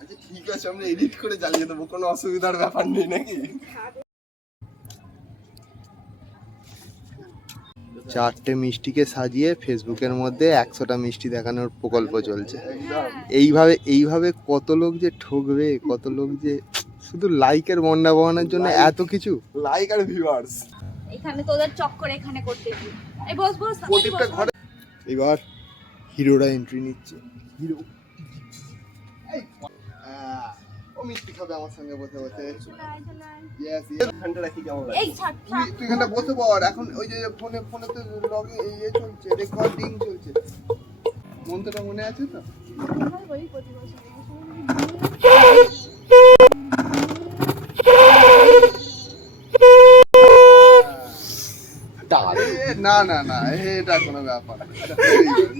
আচ্ছা ঠিক আছে, আমরা এডিট করে জ্বালিয়ে দেবো, কোনো অসুবিধার ব্যাপার নেই নাকি? 4টে মিষ্টিকে সাজিয়ে ফেসবুকের মধ্যে 100টা মিষ্টি দেখানোর প্রকল্প চলছে। এইভাবে কত লোক যে ঠকবে, কত লোক যে শুধু লাইকের বন্যা বহানোর জন্য এত কিছু লাইক আর ভিউয়ার্স। এখানে তোদের চক্করে এখানে করতে কি? এই বস প্রদীপটা ঘরে। এবার হিরোরা এন্ট্রি নিচ্ছে। হিরো ও মিষ্টি খাবে আমার সঙ্গে বসে বসে। ইয়েস এখানটা রাখি কেমন লাগে? তুই এখানটা বসে পড়। এখন ওই যে ফোনেতে লগইন চলছে, রেকর্ডিং চলছে। মন্ত্রটা মনে আছে তো? না না না, এটা কোনো ব্যাপার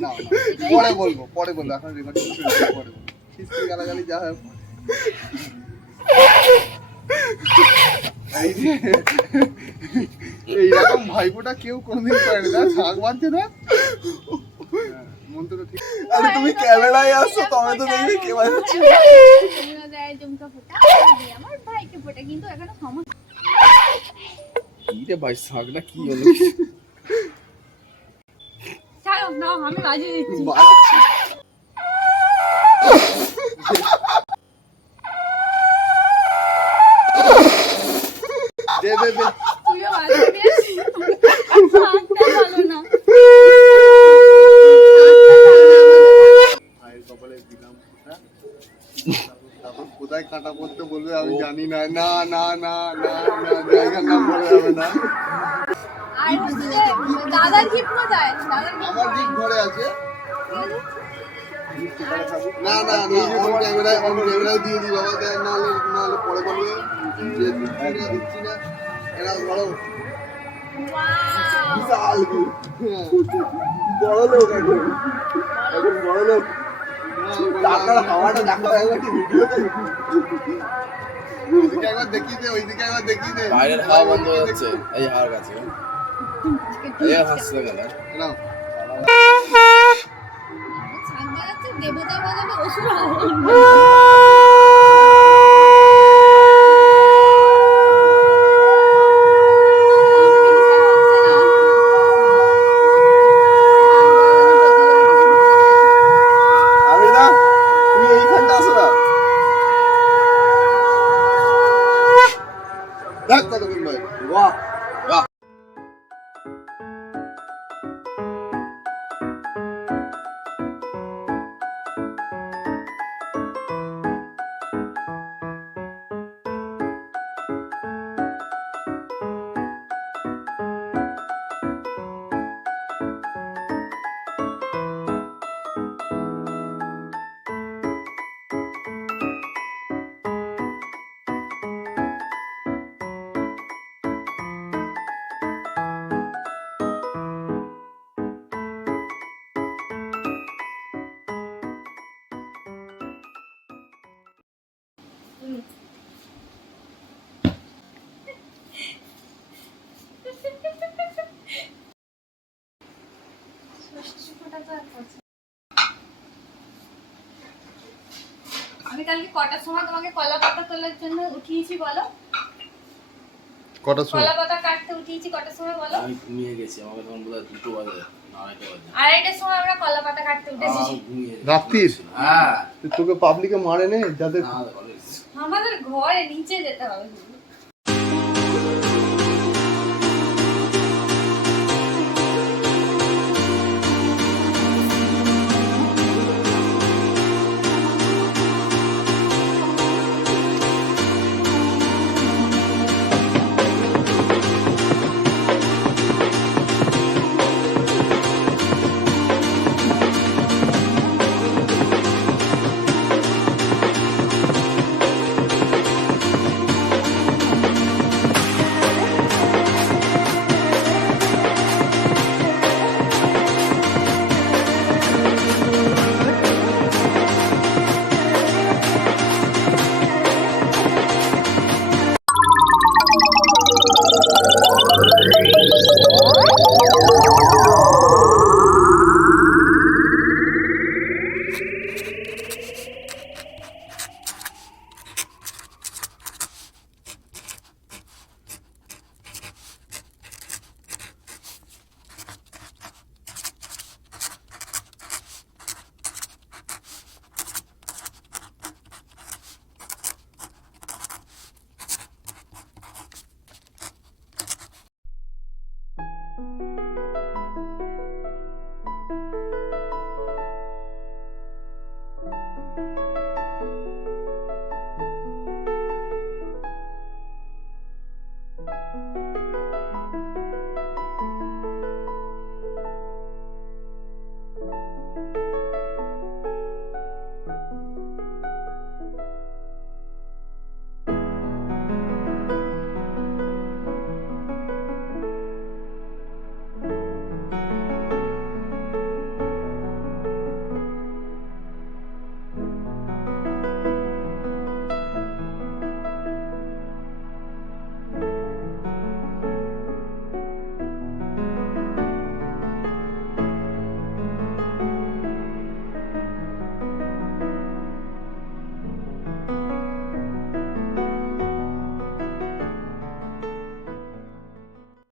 না। পরে বলবো এখন রেকর্ডিং চলছে, পরে বলবো। হিস্ট্রি গালাগালি যা হয়। এইরকম ভাইপোটা কেউ কোনদিন করে না। শাক বাঁধছে না মন্ত্র ঠিক। আরে তুমি ক্যামেরায় আসছো, তবে তো দেখবি কে বাঁধছে। আমার ভাইকে ফোটা, কিন্তু এখনো সমস্যা। কি রে ভাই, শাকটা কি হলো? ছাড়ো না, আমি বাজিয়ে দিচ্ছি। দে দে দে, তুইও বাজিয়ে দিয়েছিস। শাকটা ভালো না। ভাইয়ের কপালে দিলাম ফোঁটা। তারপর কোথায় কাঁটা পড়তে বলবে আমি জানি না। না না না না না, জায়গার নাম বলা যাবে না। আর দাদার গিফট কোথায়? আমার গিফট ঘরে আছে। না না না, অন ক্যামেরায় দিয়ে দিই বাবা। দেখ নাহলে পরে বলবে যে দিচ্ছি না। এরা ধরো বিশাল বড় লোক, এখন বড় লোক। টাকার হাওয়াটা দেখা ভিডিওতে। ওইদিকে একবার দেখিয়ে দে, ওইদিকে একবার দেখিয়ে দে। বাইরের হাওয়া বন্ধ হচ্ছে, এই হাওয়ার কাছে। এই হাসছে কেন? নাও শাক বাজাচ্ছে, দেবতা বাজাবে, অসুর কতক্ষণ ভাই। বাহ বাহ। আমি কালকে কটার সময় তোমাকে কলা পাতা তোলার জন্য উঠিয়েছি বলো? কটার সময়? কলা পাতা কাটতে উঠিয়েছি কটার সময় বলো? আমি ঘুমিয়ে গেছি, আমাকে তখন বলে 2টো বাজে, 2:30 বাজে। 2:30টার সময় আমরা কলা পাতা কাটতে উঠেছি। রাত্রির? হ্যাঁ। তোকে পাবলিকে মারে নে যাদের না, আমাদের ঘরে নিচে যেতে হবে।